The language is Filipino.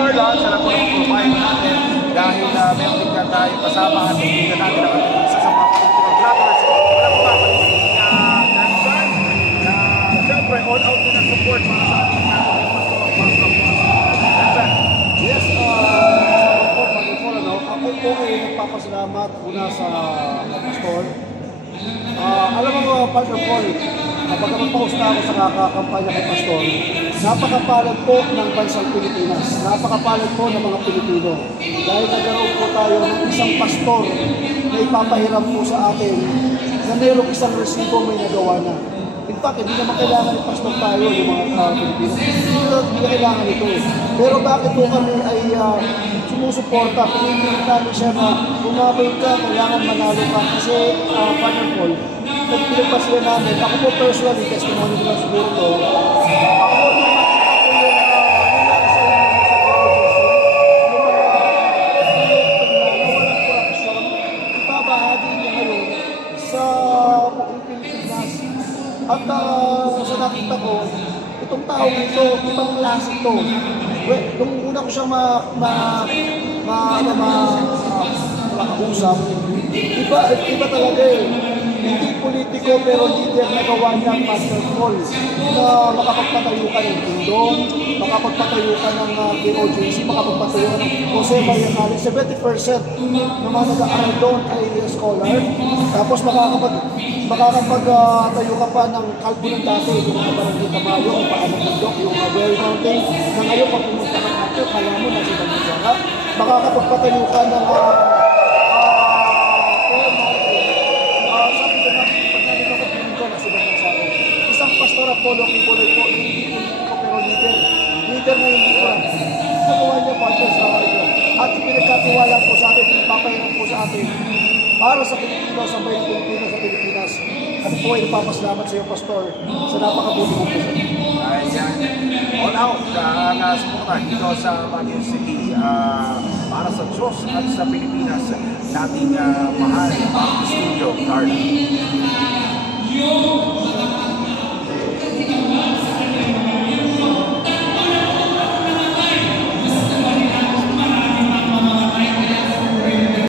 Marlon, sarap po ng provide natin dahil meron din ka tayo kasama at hindi ka natin ang ating isa sa mga political vloggers. Wala po ba pag-isip Nansan na syempre all out din ang support para sa ating Yes, ako po ay nagpapasalamat una sa pastor. Alam mo Pastor Paul, pagkaman paus na ako sa kakakampanya kay Pastor, napakapalad po ng bansang Pilipinas, napakapalad po ng mga Pilipino. Dahil nagkaroon po tayo ng isang pastor na ipapahiram po sa atin na mayroong isang resibo may nagawa na. In fact, hindi naman kailangan ng pastor tayo, yung mga Pilipino. Hindi na kailangan ito. Pero bakit po kami ay sumusuporta, pinigil namin siya na bumabay ka, kailangan manalo ka. Kasi, Father Paul, kung pinagpasya namin, ako po personally, testimony ko lang siguro to, ako po nakakita ko yung sa nawalang korupsyon, ipabahagi niya ngayon sa buong Pilipinas. At sa nakita ko, itong taong ito, ibang klase ito. Nung una ko siyang makausap, iba talaga eh. Hindi politiko pero leader na gawa niya Pastor Paul na makapagpatayo ka ng Kingdom, makapagpatayo ka ng KOJC, makapagpatayo ka ng Jose Maria Calles. 70% ng mga nag-aaral doon ay scholar. Tapos makakapagtayo ka pa ng kalbo ng dati, yung mga barangay Tamayo, yung Paanong Bundok, yung Very Mountain, na ngayon pag pumunta ka natin, kala mo nasa ibang lugar. Makakapagpatayo ka ng isang pastor Apollo Kibuloy po, hindi politiko pero leader na hindi ko nagawa niya partner sa iyo at pinagkatiwala po sa atin, pinapapahiram po sa atin para sa Pilipino, sa bayan ng Pilipino, sa Pilipinas. Kami po ay nagpapasalamat sa iyo, Pastor, sa napakabuti mong puso. Ayan, all out ang suporta dito sa Baguio City para sa Diyos at sa Pilipinas, nating mahal ang studio, Carla.